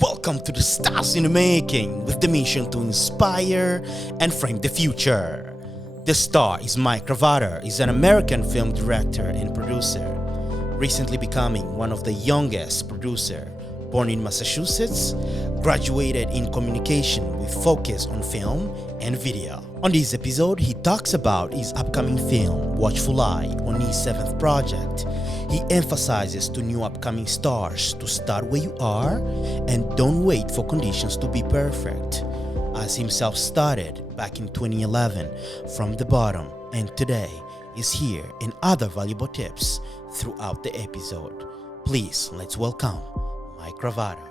Welcome to the Stars in the Making with the mission to inspire and frame the future. The star is Mikel Cravatta, is an American film director and producer, recently becoming one of the youngest producer. Born in Massachusetts, graduated in communication with focus on film and video. On this episode, he talks about his upcoming film, Watchful on his 7th project. He emphasizes to new upcoming stars to start where you are and don't wait for conditions to be perfect, as himself started back in 2011 from the bottom, and today is here and other valuable tips throughout the episode. Please, let's welcome Mikel Cravatta.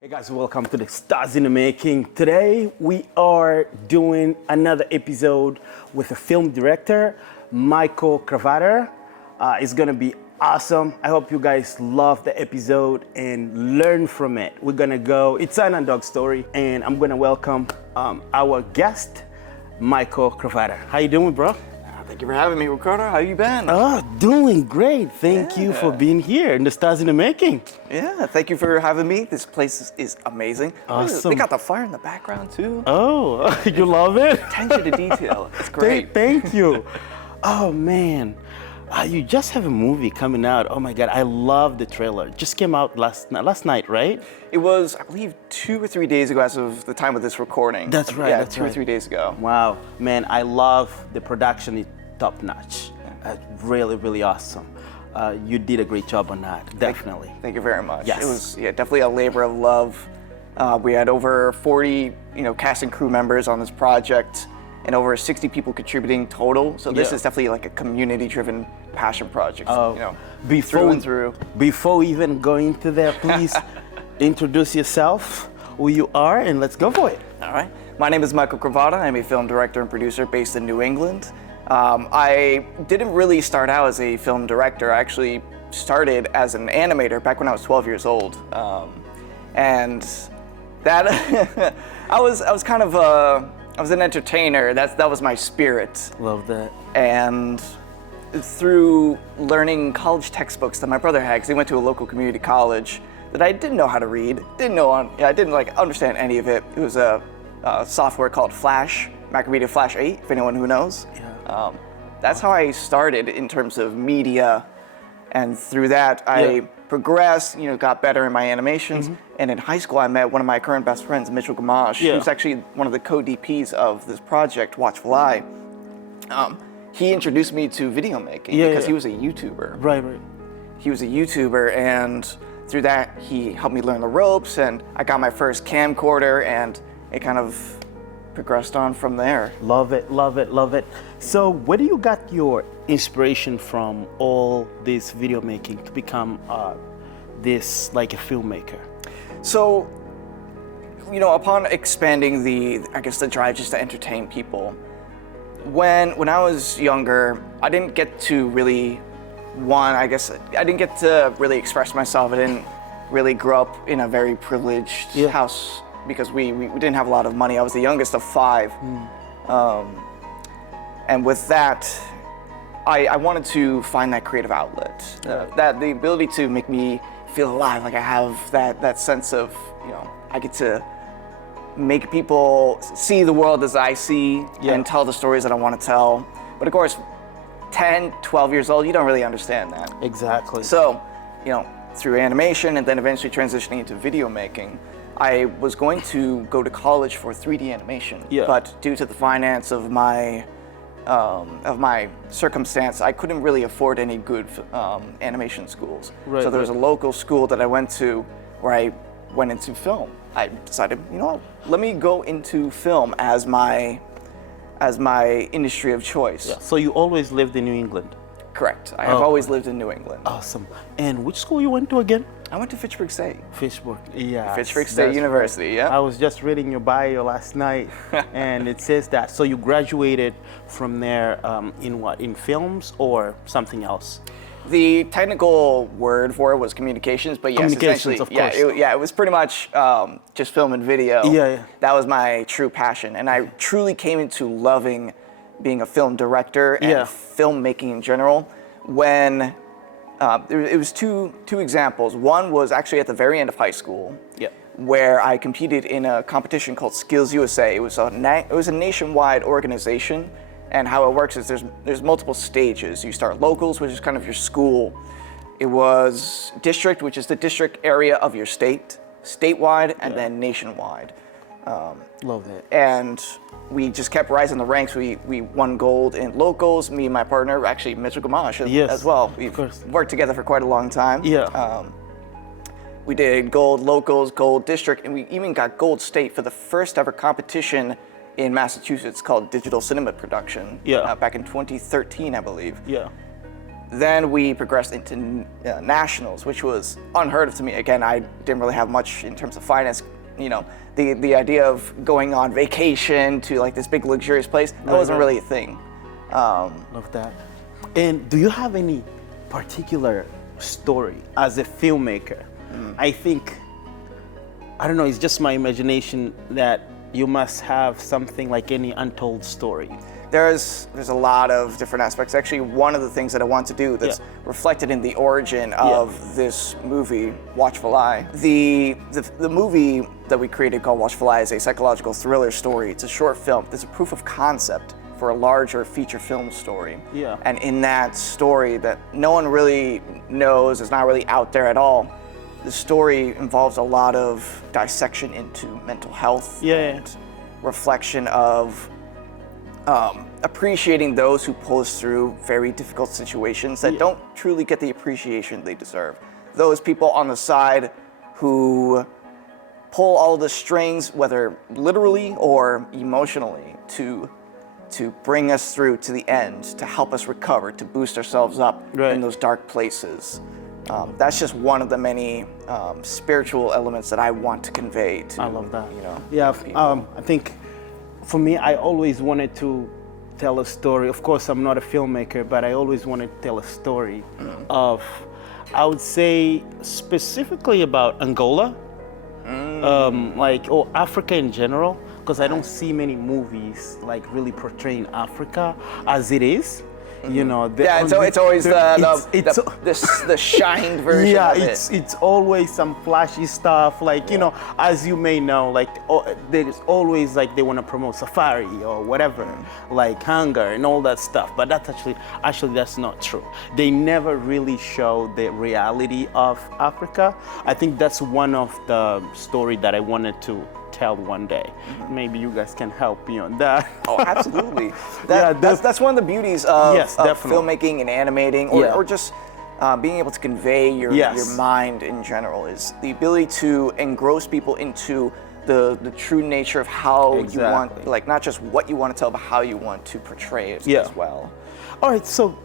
Hey guys, welcome to the Stars in the Making. Today we are doing another episode with a film director, Mikel Cravatta. It's gonna be awesome. I hope you guys love the episode and learn from it. We're gonna go, it's an Underdog story, and I'm gonna welcome our guest, Mikel Cravatta. How you doing, bro? Thank you for having me, Ricardo. How you been? Oh, doing great. Thank you for being here in the Stars in the Making. Yeah, thank you for having me. This place is amazing. Awesome. They got the fire in the background too. Oh, you love it? Attention to detail. It's great. Thank you. Oh man, you just have a movie coming out. Oh my God, I love the trailer. It just came out last night, right? It was, I believe, 2 or 3 days ago as of the time of this recording. That's right. Yeah, that's 2 or 3 days ago. Wow, man, I love the production. It's top notch. Really, really awesome. You did a great job on that. Definitely. Thank you very much. Yes. It was definitely a labor of love. We had over 40 cast and crew members on this project, and over 60 people contributing total. So this is definitely like a community-driven passion project. Through and through. Before even going to there, please introduce yourself, who you are, and let's go for it. All right. My name is Mikel Cravatta. I'm a film director and producer based in New England. I didn't really start out as a film director. I actually started as an animator back when I was 12 years old. And that I was kind of I was an entertainer. That was my spirit. Love that. And through learning college textbooks that my brother had, because he went to a local community college, that I didn't know how to read, I didn't understand any of it. It was a software called Flash, Macromedia Flash 8, if anyone who knows. Yeah. That's how I started in terms of media, and through that I progressed, got better in my animations. And in high school I met one of my current best friends, Mitchell Gamache, who's actually one of the co-DPs of this project, Watchful. He introduced me to video making because he was a YouTuber. Right. He was a YouTuber, and through that he helped me learn the ropes, and I got my first camcorder, and it kind of progressed on from there. Love it. So where do you got your inspiration from, all this video making, to become this like a filmmaker? So, upon expanding the drive just to entertain people, when I was younger, I didn't get to really I didn't get to really express myself. I didn't really grow up in a very privileged house, because we didn't have a lot of money. I was the youngest of 5. And with that, I wanted to find that creative outlet, that the ability to make me feel alive, like I have that sense of, I get to make people see the world as I see and tell the stories that I want to tell. But of course, 10, 12 years old, you don't really understand that. Exactly. So, through animation and then eventually transitioning into video making, I was going to go to college for 3D animation, but due to the finance of my circumstance, I couldn't really afford any good animation schools. So there was a local school that I went to where I went into film. I decided, let me go into film as my industry of choice. Yeah. So you always lived in New England? Correct. I have always lived in New England. Awesome. And which school you went to again? I went to Fitchburg State. Fitchburg, yeah. Fitchburg State University, yeah. I was just reading your bio last night, and it says that. So you graduated from there in what? In films or something else? The technical word for it was communications, but yes, communications, of course. It was pretty much just film and video. Yeah. That was my true passion, and I truly came into loving being a film director and filmmaking in general when it was two examples. One was actually at the very end of high school, Yeah. where I competed in a competition called Skills USA. It was a nationwide organization, and how it works is there's multiple stages. You start locals, which is kind of your school. It was district, which is the district area of your state, statewide, and then nationwide. Love that. And we just kept rising the ranks. We won gold in locals. Me and my partner, actually Mitchell Gamache as well. We've worked together for quite a long time. Yeah. We did gold locals, gold district, and we even got gold state for the first ever competition in Massachusetts called Digital Cinema Production. Yeah. Back in 2013, I believe. Yeah. Then we progressed into nationals, which was unheard of to me. Again, I didn't really have much in terms of finance. You know, the idea of going on vacation to like this big luxurious place, that wasn't really a thing. Love that. And do you have any particular story as a filmmaker? I think, I don't know, it's just my imagination that you must have something like any untold story. There's a lot of different aspects. Actually, one of the things that I want to do that's reflected in the origin of this movie, Watchful Eye. The movie that we created called Watchful Eye is a psychological thriller story. It's a short film. It's a proof of concept for a larger feature film story. Yeah. And in that story that no one really knows, is not really out there at all, the story involves a lot of dissection into mental health and reflection of appreciating those who pull us through very difficult situations that don't truly get the appreciation they deserve. Those people on the side who pull all the strings, whether literally or emotionally, to bring us through to the end, to help us recover, to boost ourselves up in those dark places. That's just one of the many spiritual elements that I want to convey to. I love that. You know, yeah, I think for me, I always wanted to tell a story. Of course, I'm not a filmmaker, but I always wanted to tell a story of, I would say, specifically about Angola, or Africa in general, because I don't see many movies like really portraying Africa as it is. You know, it's always the shined version of it. It's always some flashy stuff, like, you know, as you may know, like there's always like they want to promote safari or whatever, like hunger and all that stuff. But that's actually that's not true. They never really show the reality of Africa. I think that's one of the story that I wanted to tell one day. Maybe you guys can help me on that. Oh, absolutely. That's one of the beauties of filmmaking and animating, or just being able to convey your mind in general, is the ability to engross people into the true nature of how you want, like not just what you want to tell, but how you want to portray it as well. All right, so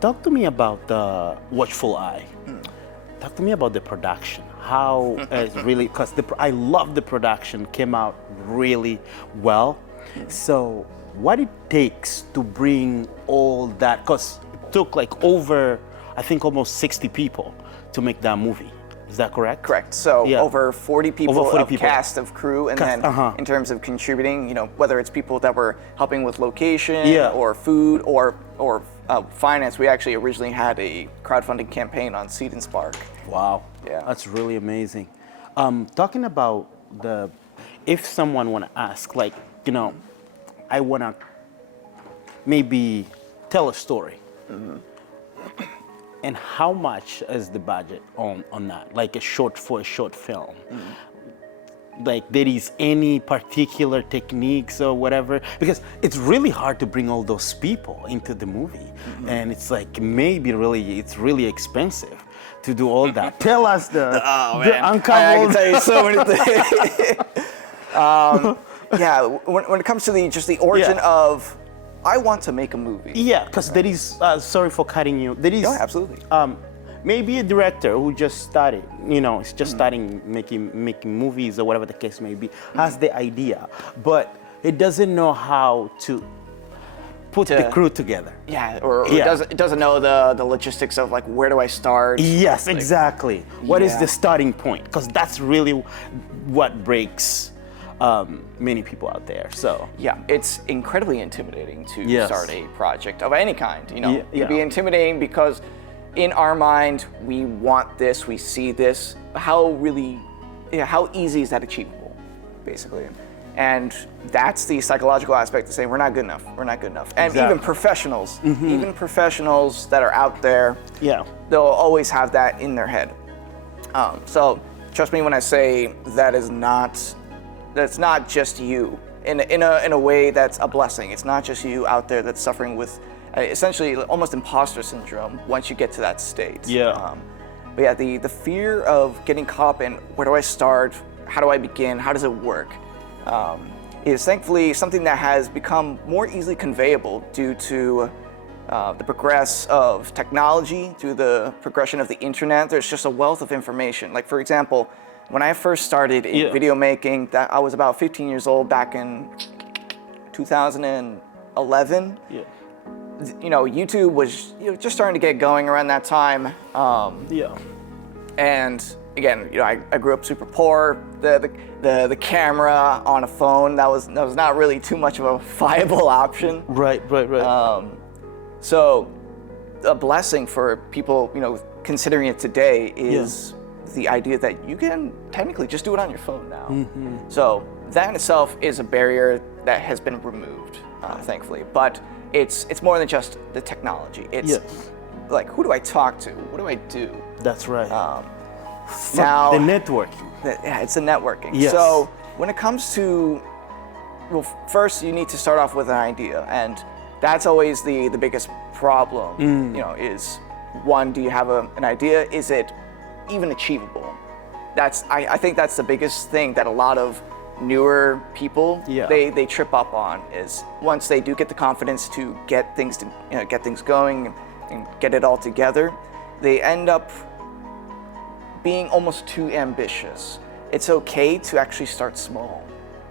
talk to me about the Watchful Eye. Talk to me about the production. How is really, because I love the production, came out really well. So what it takes to bring all that, because it took like over, I think almost 60 people to make that movie. Is that correct? Correct. So over 40 people cast of crew, and then in terms of contributing, you know, whether it's people that were helping with location or food or finance, we actually originally had a crowdfunding campaign on Seed and Spark. Wow. Yeah. That's really amazing. Talking about if someone want to ask, like, you know, I want to maybe tell a story. And how much is the budget on that? Like a short film? Like there is any particular techniques or whatever? Because it's really hard to bring all those people into the movie. And it's like it's really expensive to do all that. Tell us the uncovered. I can tell you so many things. When it comes to the origin of, I want to make a movie. Yeah, because there is, sorry for cutting you. There is, absolutely. Maybe a director who just started, you know, is just starting making movies or whatever the case may be, has the idea, but it doesn't know how to put the crew together. Yeah, or it doesn't know the logistics of like, where do I start? Yes, exactly. What is the starting point? Because that's really what breaks many people out there. So yeah, it's incredibly intimidating to Yes. start a project of any kind. You know, Yeah, it'd be yeah. intimidating because in our mind we want this, we see this. How easy is that achievable, basically? And that's the psychological aspect to say we're not good enough. We're not good enough. And Exactly. even professionals that are out there, yeah, they'll always have that in their head. So trust me when I say that's not just you. In a way that's a blessing. It's not just you out there that's suffering with essentially almost imposter syndrome once you get to that state. Yeah. But yeah, the fear of getting caught up in where do I start? How do I begin? How does it work? Is thankfully something that has become more easily conveyable due to the progress of technology, through the progression of the internet. There's just a wealth of information. Like, for example, when I first started in video making, that I was about 15 years old back in 2011. yeah, You know, YouTube was just starting to get going around that time. yeah. And again, I grew up super poor. The camera on a phone, that was not really too much of a viable option. Right. So a blessing for people, considering it today is the idea that you can technically just do it on your phone now. So that in itself is a barrier that has been removed, thankfully. But it's more than just the technology. It's like, who do I talk to? What do I do? That's right. Now the networking. it's the networking. Yes. So when it comes to, well, first you need to start off with an idea, and that's always the biggest problem. Is one, do you have an idea? Is it even achievable? I think that's the biggest thing that a lot of newer people they trip up on, is once they do get the confidence to get things going and get it all together, they end up being almost too ambitious. It's okay to actually start small.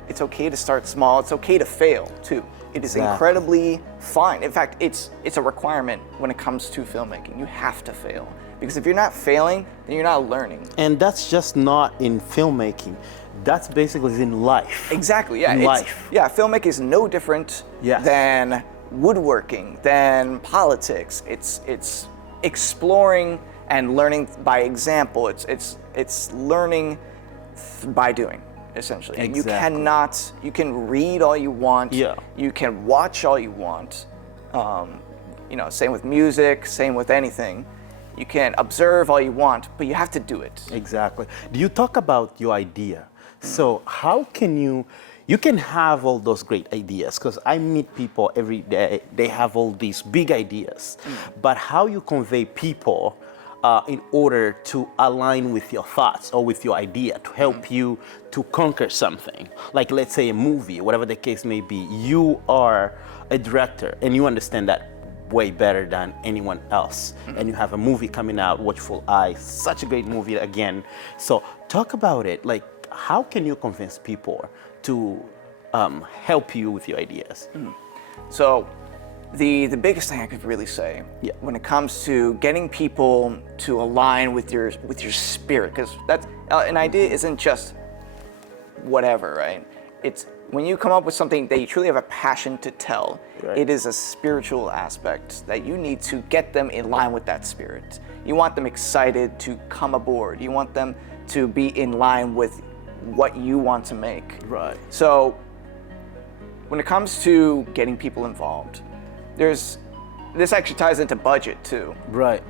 It's okay to start small. It's okay to fail too. It is incredibly fine. In fact, it's a requirement when it comes to filmmaking. You have to fail, because if you're not failing, then you're not learning. And that's just not in filmmaking. That's basically in life. Exactly. Yeah. In life. Yeah. Filmmaking is no different than woodworking, than politics. It's exploring and learning by example. It's learning by doing, essentially. Exactly. You can read all you want. Yeah. You can watch all you want. Same with music, same with anything. You can observe all you want, but you have to do it. Exactly. Do you talk about your idea? So how can you can have all those great ideas, because I meet people every day, they have all these big ideas, but how you convey people in order to align with your thoughts or with your idea, to help you to conquer something. Like, let's say a movie, whatever the case may be, you are a director and you understand that way better than anyone else. And you have a movie coming out, Watchful, such a great movie again. So talk about it. Like, how can you convince people to help you with your ideas? So the biggest thing I could really say when it comes to getting people to align with your spirit, because that's an idea isn't just whatever, right? It's when you come up with something that you truly have a passion to tell, it is a spiritual aspect that you need to get them in line with that spirit. You want them excited to come aboard. You want them to be in line with what you want to make. Right. So when it comes to getting people involved, this actually ties into budget too. Right.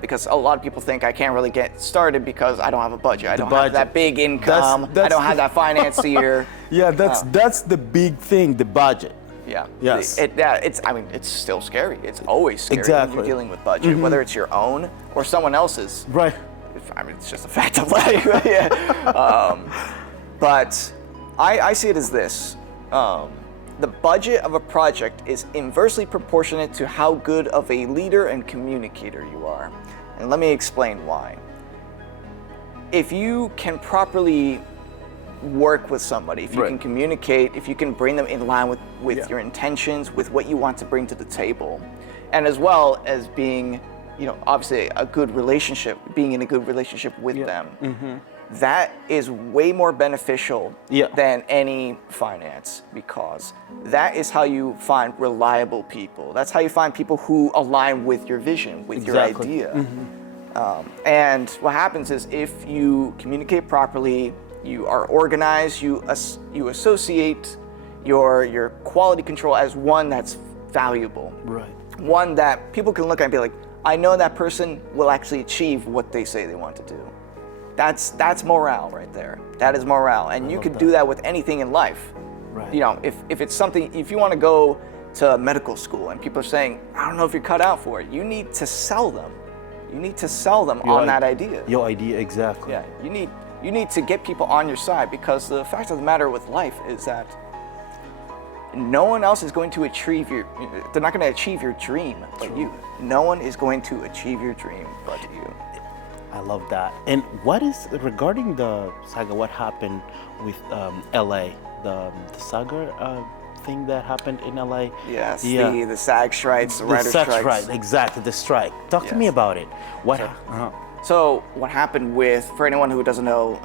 Because a lot of people think I can't really get started because I don't have a budget. I don't have that big income. I don't have that financier. Yeah, that's the big thing, the budget. Yeah. Yes. It's still scary. It's always scary when you're dealing with budget, whether it's your own or someone else's. Right. I mean, it's just a fact of life. But I see it as this. The budget of a project is inversely proportionate to how good of a leader and communicator you are. And let me explain why. If you can properly work with somebody, if you can communicate, if you can bring them in line with your intentions, with what you want to bring to the table, and as well as being, obviously being in a good relationship with them, that is way more beneficial Yeah. than any finance, because that is how you find reliable people. That's how you find people who align with your vision, with Exactly. your idea. And what happens is, if you communicate properly, you are organized, you associate your quality control as one that's valuable. Right. One that people can look at and be like, I know that person will actually achieve what they say they want to do. That's morale right there. That is morale. And you could do that with anything in life. Right. You know, if it's something, if you want to go to medical school and people are saying, I don't know if you're cut out for it, you need to sell them. You need to sell them on that idea. Your idea, exactly. Yeah, you need to get people on your side, because the fact of the matter with life is that no one else is going to achieve they're not going to achieve your dream but you. No one is going to achieve your dream but you. I love that. And what is, regarding the saga, what happened with LA, the saga thing that happened in LA? Yes, the SAG strikes, the writer strikes. Right, exactly, the strike. Talk to me about it. So what happened with, for anyone who doesn't know,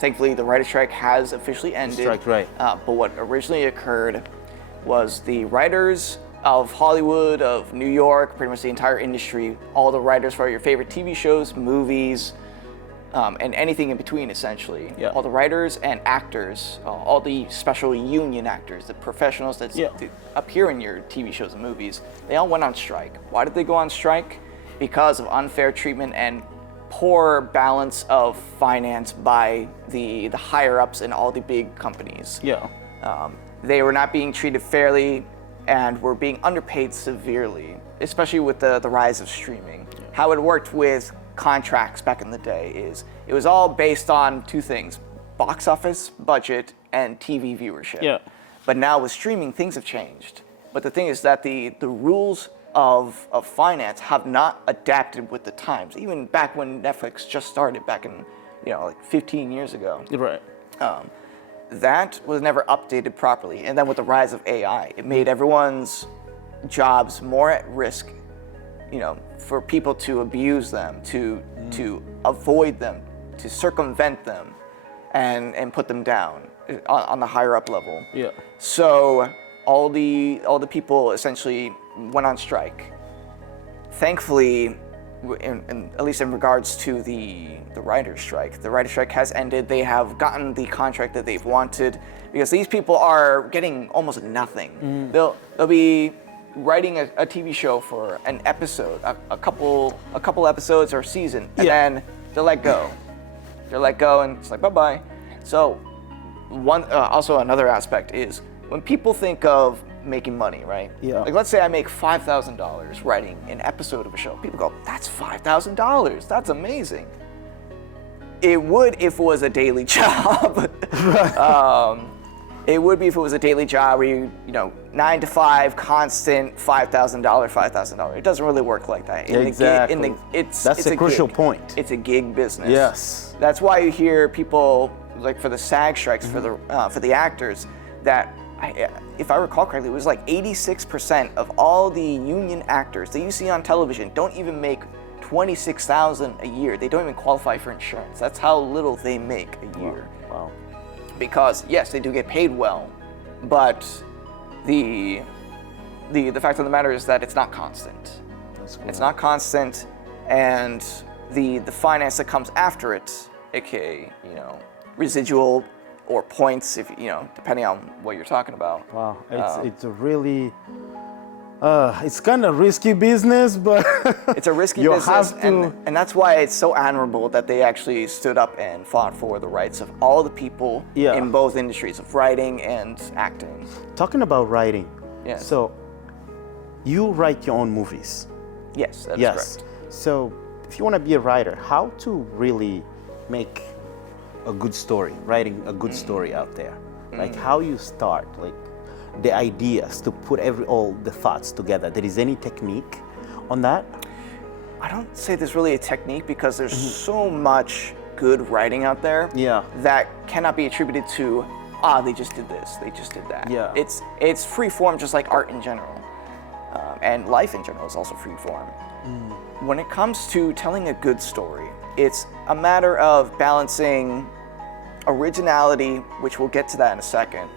thankfully the writer strike has officially ended. Strike, right. But what originally occurred was the writers of Hollywood, of New York, pretty much the entire industry, all the writers for your favorite TV shows, movies, and anything in between, essentially. Yeah. All the writers and actors, all the special union actors, the professionals that appear in your TV shows and movies, they all went on strike. Why did they go on strike? Because of unfair treatment and poor balance of finance by the higher-ups in all the big companies. Yeah. They were not being treated fairly and were being underpaid severely, especially with the rise of streaming. Yeah. How it worked with contracts back in the day is it was all based on two things: box office budget and TV viewership. Yeah. But now with streaming, things have changed. But the thing is that the rules of finance have not adapted with the times. Even back when Netflix just started, back in like 15 years ago. Right. That was never updated properly. And then with the rise of AI, it made everyone's jobs more at risk, for people to abuse them, to avoid them, to circumvent them, and put them down on the higher up level. Yeah. So all the people essentially went on strike. Thankfully, at least in regards to the writer's strike has ended. They have gotten the contract that they've wanted, because these people are getting almost nothing. They'll be writing a TV show for an episode, a couple episodes or a season, and then they're let go. They're let go, and it's like, bye-bye. So also another aspect is, when people think of making money, right? Yeah. Like, let's say I make $5,000 writing an episode of a show. People go, that's $5,000. That's amazing. It would if it was a daily job. It would be if it was a daily job where you 9 to 5, constant, $5,000. It doesn't really work like that. Exactly. That's a crucial point. It's a gig business. Yes. That's why you hear people, like for the SAG strikes, for the actors, that if I recall correctly, it was like 86% of all the union actors that you see on television don't even make $26,000 a year. They don't even qualify for insurance. That's how little they make a year. Wow. Because yes, they do get paid well, but the fact of the matter is that it's not constant. That's cool. It's not constant, and the finance that comes after it, aka residual or points, if depending on what you're talking about. Wow, it's a really it's kind of risky business, but it's a risky business, and that's why it's so admirable that they actually stood up and fought for the rights of all the people in both industries of writing and acting. Talking about writing, yes. So you write your own movies. Yes, that is correct. So if you want to be a writer, how to really make a good story, writing a good story out there, like how you start, like the ideas to put all the thoughts together. There is any technique on that? I don't say there's really a technique, because there's so much good writing out there that cannot be attributed to they just did this, they just did that. Yeah. It's free form, just like art in general, and life in general is also free form. When it comes to telling a good story, It's a matter of balancing originality, which we'll get to that in a second.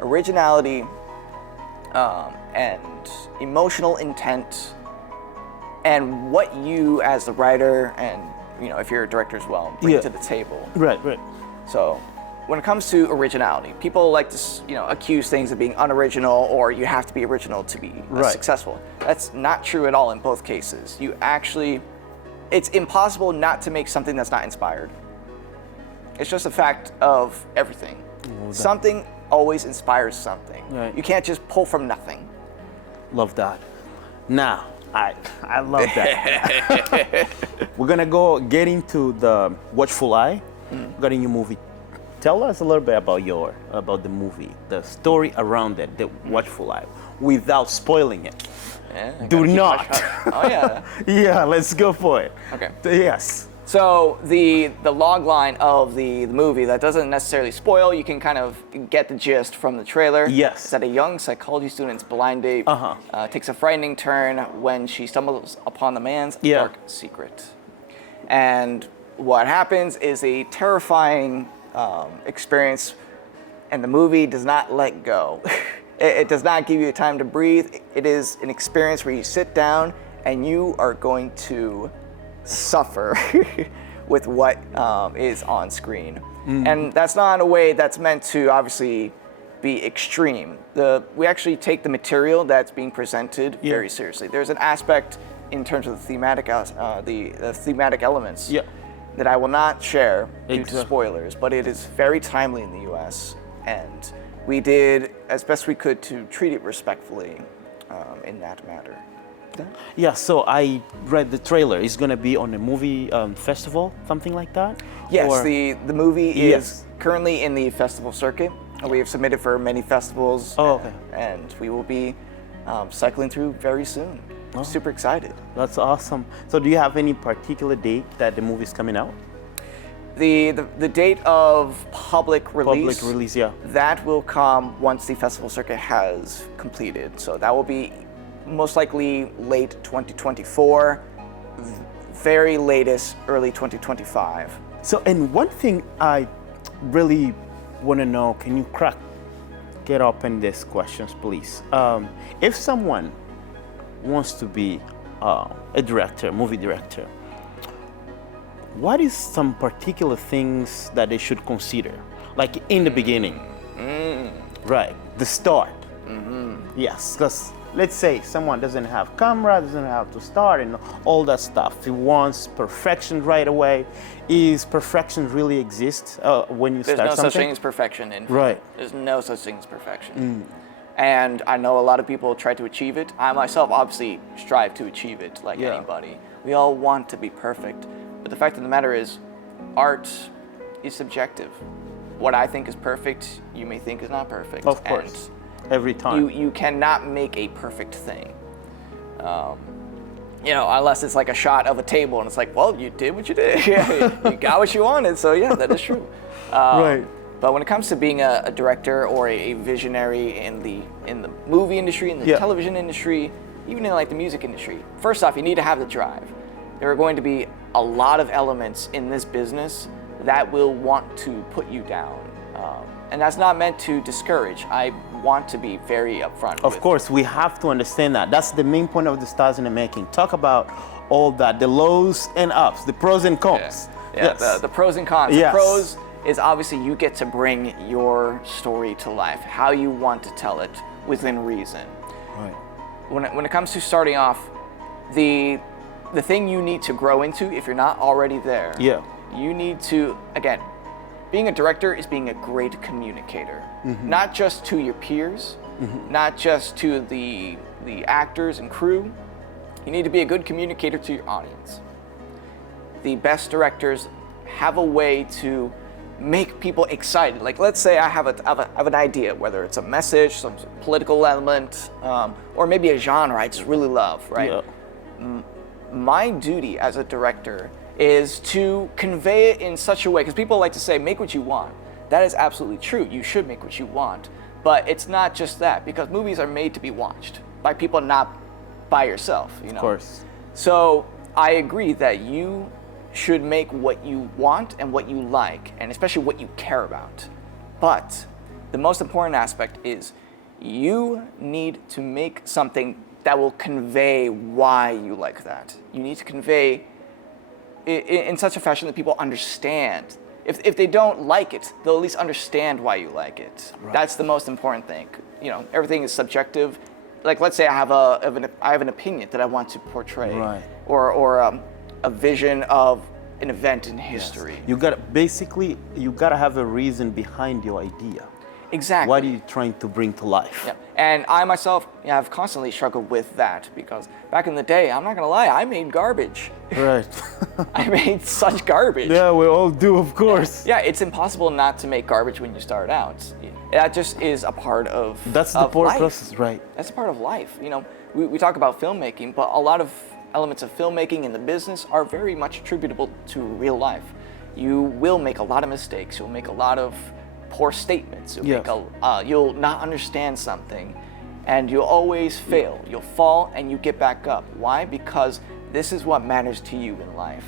Originality and emotional intent, and what you as the writer and if you're a director as well bring to the table. Right. So when it comes to originality, people like to accuse things of being unoriginal, or you have to be original to be successful. That's not true at all in both cases. It's impossible not to make something that's not inspired. It's just a fact of everything. Something always inspires something. Right. You can't just pull from nothing. Love that. Now, I love that. We're gonna get into the Watchful Eye. Got a new movie. Tell us a little bit about the movie, the story around it, the Watchful Eye, without spoiling it. Do not. Oh yeah. Yeah, let's go for it. Okay. Yes. So the log line of the movie that doesn't necessarily spoil, you can kind of get the gist from the trailer. Yes. Is that a young psychology student's blind date takes a frightening turn when she stumbles upon the man's dark secret. And what happens is a terrifying experience, and the movie does not let go. It does not give you time to breathe. It is an experience where you sit down and you are going to suffer with what is on screen. And that's not in a way that's meant to obviously be extreme. We actually take the material that's being presented very seriously. There's an aspect in terms of the thematic elements that I will not share due to spoilers, but it is very timely in the US, and we did as best we could to treat it respectfully in that matter. Yeah, so I read the trailer. It's going to be on a movie festival, something like that? Yes, the movie is currently in the festival circuit. We have submitted for many festivals. Oh, okay. And we will be cycling through very soon. I'm super excited. That's awesome. So do you have any particular date that the movie's coming out? The date of public release. Public release, yeah. That will come once the festival circuit has completed. So that will be most likely late 2024, very latest early 2025. So, and one thing I really want to know, can you get up in these questions, please? If someone wants to be a director, movie director, what is some particular things that they should consider? Like in the beginning, right, the start. Yes, because let's say someone doesn't have camera, doesn't have to start and all that stuff. He wants perfection right away. Is perfection really exist when you start something? There's no such thing as perfection in film. Right. There's no such thing as perfection. And I know a lot of people try to achieve it. I myself obviously strive to achieve it like anybody. We all want to be perfect. But the fact of the matter is, art is subjective. What I think is perfect, you may think is not perfect. Of course. Every time. You cannot make a perfect thing. Unless it's like a shot of a table and it's like, well, you did what you did. You got what you wanted, so yeah, that is true. Right. But when it comes to being a director or a visionary in the movie industry, in the television industry, even in like the music industry, first off, you need to have the drive. There are going to be a lot of elements in this business that will want to put you down. And that's not meant to discourage. I want to be very upfront. Of course, we have to understand that. That's the main point of the Stars in the Making. Talk about all that, the lows and ups, the pros and cons. Yes. The pros and cons. The pros is obviously you get to bring your story to life, how you want to tell it within reason. Right. When it comes to starting off, the thing you need to grow into, if you're not already there, you need to, again, being a director is being a great communicator, not just to your peers, not just to the actors and crew. You need to be a good communicator to your audience. The best directors have a way to make people excited. Like, let's say I have an idea, whether it's a message, some political element, or maybe a genre I just really love, right? Yeah. My duty as a director is to convey it in such a way, because people like to say, make what you want. That is absolutely true. You should make what you want. But it's not just that, because movies are made to be watched by people, not by yourself, Of course. So I agree that you should make what you want and what you like, and especially what you care about. But the most important aspect is you need to make something that will convey why you like that. You need to convey in such a fashion that people understand. If they don't like it, they'll at least understand why you like it. Right. That's the most important thing. You know, everything is subjective. Like, let's say I have an opinion that I want to portray, right. or a vision of an event in history. Yes. You gotta have a reason behind your idea. Exactly. What are you trying to bring to life? Yeah. And I myself have constantly struggled with that, because back in the day, I'm not gonna lie, I made garbage. Right. I made such garbage. Yeah, we all do, of course. Yeah, it's impossible not to make garbage when you start out. That just is a part of That's the life. process, right? That's a part of life. You know, we talk about filmmaking, but a lot of elements of filmmaking in the business are very much attributable to real life. You will make a lot of mistakes. You'll make a lot of poor statements. You'll not understand something, and you'll always fail. You'll fall and you get back up. Why? Because this is what matters to you in life.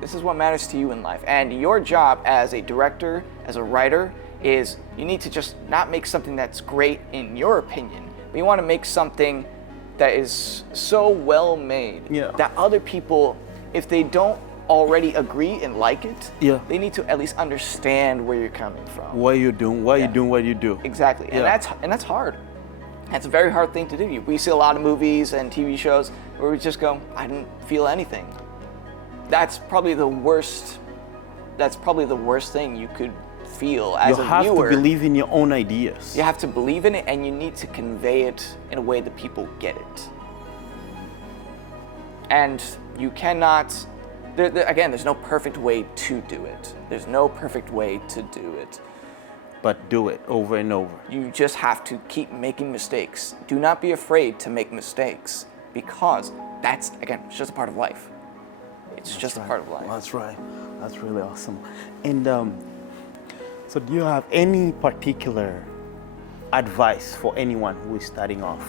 This is what matters to you in life. And your job as a director, as a writer, is you need to just not make something that's great in your opinion, but you want to make something that is so well made that other people, if they don't already agree and like it, they need to at least understand where you're coming from. What you're doing, why you're doing what you do. Exactly. And that's hard. That's a very hard thing to do. We see a lot of movies and TV shows where we just go, I didn't feel anything. That's probably the worst thing you could feel as a viewer. You have to believe in your own ideas. You have to believe in it, and you need to convey it in a way that people get it. And you cannot, again, there's no perfect way to do it. There's no perfect way to do it. But do it over and over. You just have to keep making mistakes. Do not be afraid to make mistakes, because that's, again, it's just a part of life. It's just a part of life. That's right. That's really awesome. And so do you have any particular advice for anyone who is starting off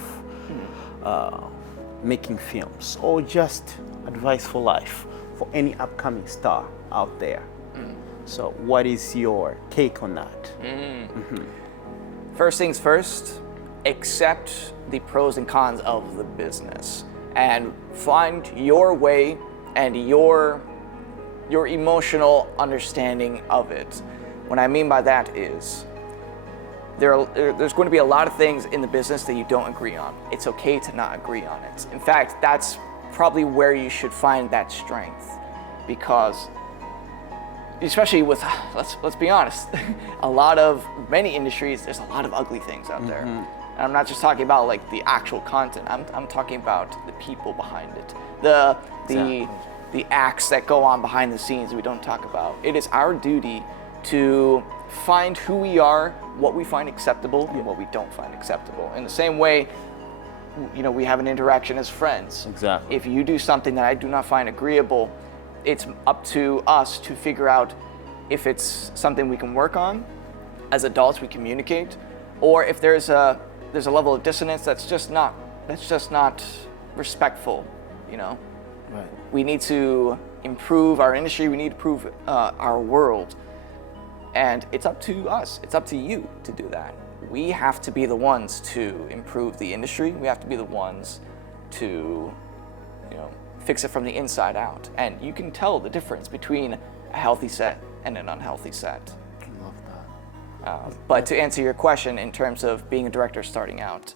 making films, or just advice for life for any upcoming star out there? So what is your take on that? First things first, accept the pros and cons of the business and find your way and your emotional understanding of it. What I mean by that is there's going to be a lot of things in the business that you don't agree on. It's okay to not agree on it. In fact, that's probably where you should find that strength, because especially with, let's be honest, many industries, there's a lot of ugly things out there. And I'm not just talking about like the actual content. I'm talking about the people behind it, the acts that go on behind the scenes we don't talk about. It is our duty to find who we are, what we find acceptable, and what we don't find acceptable. In the same way, you know, we have an interaction as friends. Exactly. If you do something that I do not find agreeable, it's up to us to figure out if it's something we can work on. As adults, we communicate, or if there's a level of dissonance that's just not respectful. You know, right. We need to improve our industry. We need to improve our world, and it's up to us. It's up to you to do that. We have to be the ones to improve the industry. We have to be the ones to, fix it from the inside out. And you can tell the difference between a healthy set and an unhealthy set. I love that. But to answer your question in terms of being a director starting out,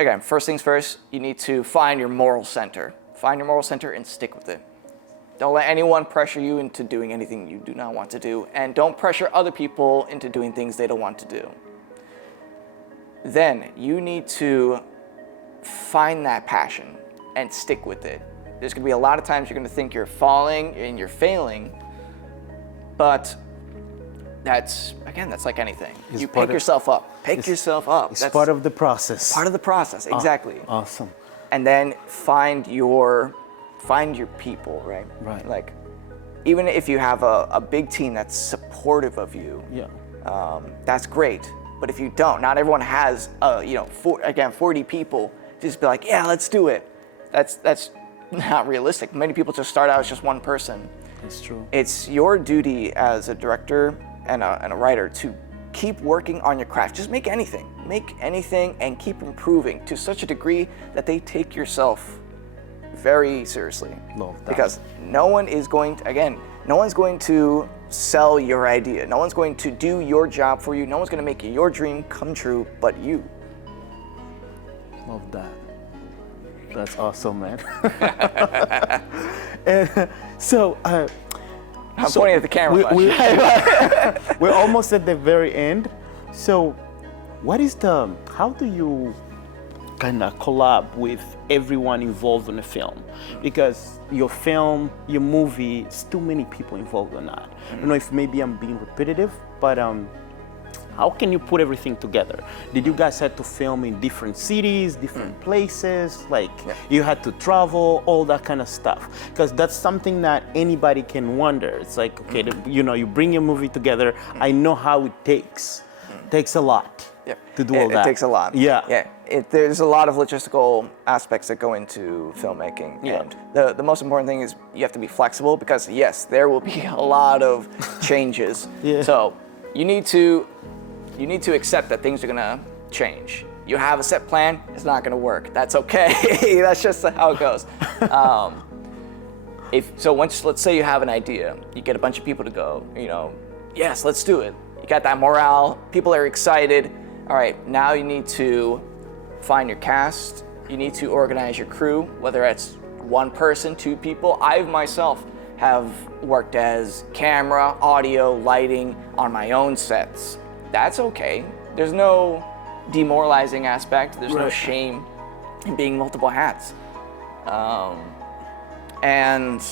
again, first things first, you need to find your moral center. Find your moral center and stick with it. Don't let anyone pressure you into doing anything you do not want to do, and don't pressure other people into doing things they don't want to do. Then you need to find that passion and stick with it. There's going to be a lot of times you're going to think you're falling and you're failing, but that's like anything. You pick yourself up. Pick yourself up. It's part of the process. Part of the process, exactly. Awesome. And then find your people, right? Right. Like, even if you have a big team that's supportive of you, that's great. But if you don't, not everyone has, 40 people. Just be like, yeah, let's do it. That's not realistic. Many people just start out as just one person. That's true. It's your duty as a director and a writer to keep working on your craft. Just make anything and keep improving to such a degree that they take yourself very seriously. Love that. Because no one's going to sell your idea. No one's going to do your job for you. No one's going to make your dream come true but you. Love that. That's awesome, man. And so, I'm pointing at the camera. We're almost at the very end. So, how do you kind of collab with everyone involved in the film? Because your film, your movie, it's too many people involved in that. I don't know if maybe I'm being repetitive, but how can you put everything together? Did you guys have to film in different cities, different places? Like you had to travel, all that kind of stuff? Because that's something that anybody can wonder. It's like, okay, you bring your movie together. I know how it takes. It takes a lot to do all that. It takes a lot. Yeah. There's a lot of logistical aspects that go into filmmaking. Yeah. And the most important thing is you have to be flexible because yes, there will be a lot of changes. So you need to accept that things are gonna change. You have a set plan, it's not gonna work. That's okay. That's just how it goes. Let's say you have an idea, you get a bunch of people to go, yes, let's do it. You got that morale, people are excited. All right, now you need to find your cast, you need to organize your crew, whether it's one person, two people. I myself have worked as camera, audio, lighting on my own sets. That's okay. There's no demoralizing aspect. There's no shame in being multiple hats. And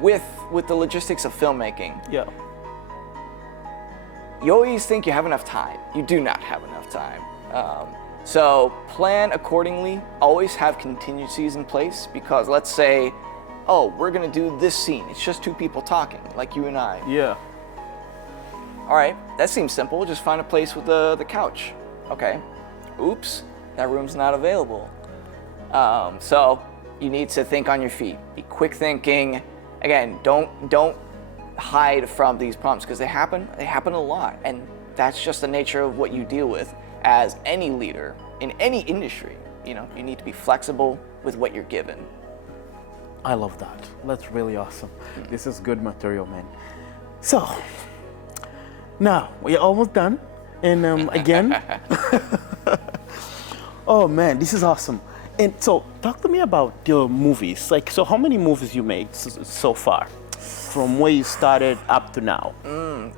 with the logistics of filmmaking, you always think you have enough time. You do not have enough time. So plan accordingly. Always have contingencies in place because let's say, we're gonna do this scene. It's just two people talking, like you and I. Yeah. All right, that seems simple. Just find a place with the couch. Okay. Oops, that room's not available. So you need to think on your feet. Be quick thinking. Again, don't hide from these problems because they happen. They happen a lot, and that's just the nature of what you deal with as any leader in any industry. You need to be flexible with what you're given. I love that. That's really awesome. This is good material, man. So. Now, we're almost done. And again, oh man, this is awesome. And so, talk to me about your movies. So how many movies you made so far? From where you started up to now?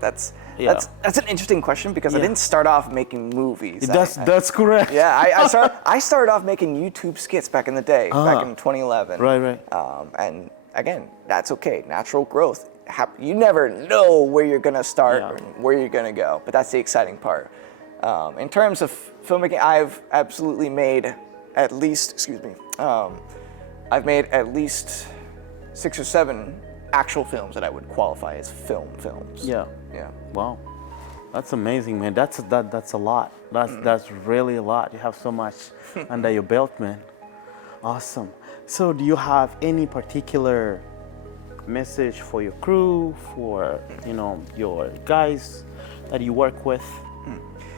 That's an interesting question because I didn't start off making movies. That's correct. Yeah, I started off making YouTube skits back in the day, back in 2011. Right. And again, that's okay. Natural growth. You never know where you're gonna start and where you're gonna go, but that's the exciting part. In terms of filmmaking, I've absolutely made at least, I've made at least 6 or 7 actual films that I would qualify as films. Yeah. Wow, that's amazing, man. That's a lot. That's really a lot. You have so much under your belt, man. Awesome. So, do you have any particular message for your crew, for your guys that you work with?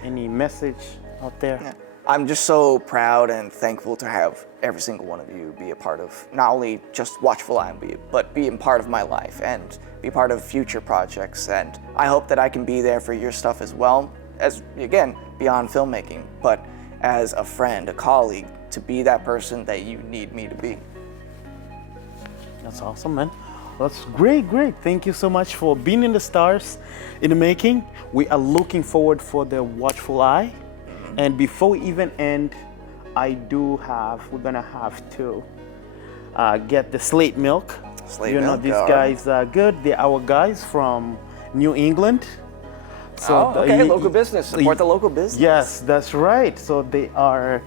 Any message out there? I'm just so proud and thankful to have every single one of you be a part of not only just Watchful, but being part of my life and be part of future projects. And I hope that I can be there for your stuff as well, as again, beyond filmmaking, but as a friend, a colleague, to be that person that you need me to be. That's awesome, man. That's great. Thank you so much for being in the stars in the making. We are looking forward for the Watchful Eye. And before we even end, we're gonna have to get the Slate Milk. These guys are good. They're our guys from New England. So local business. Support the local business. Yes, that's right. So they are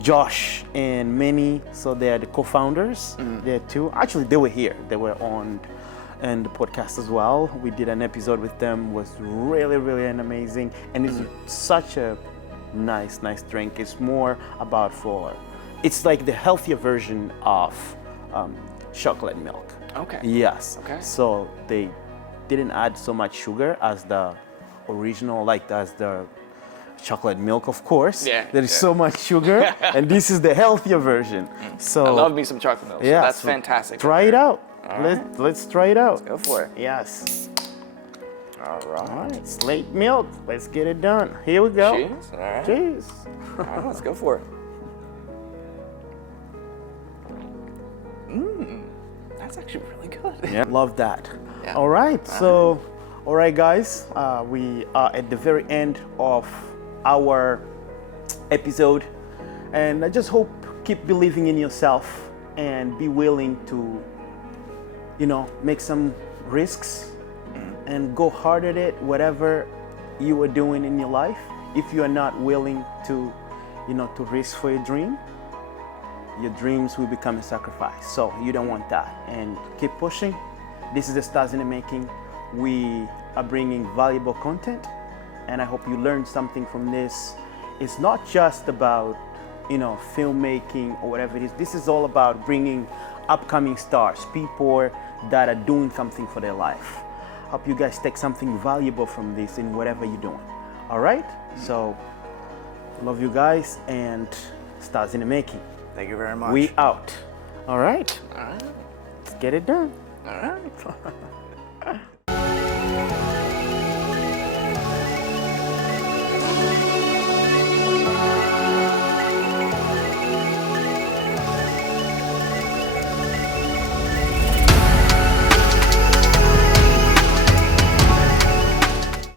Josh and Minnie, so they are the co-founders. They're two. Actually, they were here. They were on the podcast as well. We did an episode with them. It was really amazing, and it's such a nice drink. It's more about for it's like the healthier version of chocolate milk. Okay. Yes. Okay. So they didn't add so much sugar as the original, like as the chocolate milk, of course. Yeah, There is yeah. so much sugar, and this is the healthier version. So I love me some chocolate milk. So yeah, that's so fantastic. Try it out. right. Let's try it out. Go for it. Yes. All right. All right. Slate milk. Let's get it done. Here we go. Cheers. All right. Cheers. All right, let's go for it. That's actually really good. Yeah, love that. Yeah. All right, so, all right, guys, we are at the very end of our episode, and I just hope keep believing in yourself and be willing to, make some risks and go hard at it, whatever you are doing in your life. If you are not willing to, to risk for your dreams will become a sacrifice. So you don't want that. And keep pushing. This is the Stars in the Making. We are bringing valuable content, and I hope you learned something from this. It's not just about, filmmaking or whatever it is. This is all about bringing upcoming stars, people that are doing something for their life. Hope you guys take something valuable from this in whatever you're doing. All right? So, love you guys, and Stars in the Making. Thank you very much. We out. All right. All right. Let's get it done. All right.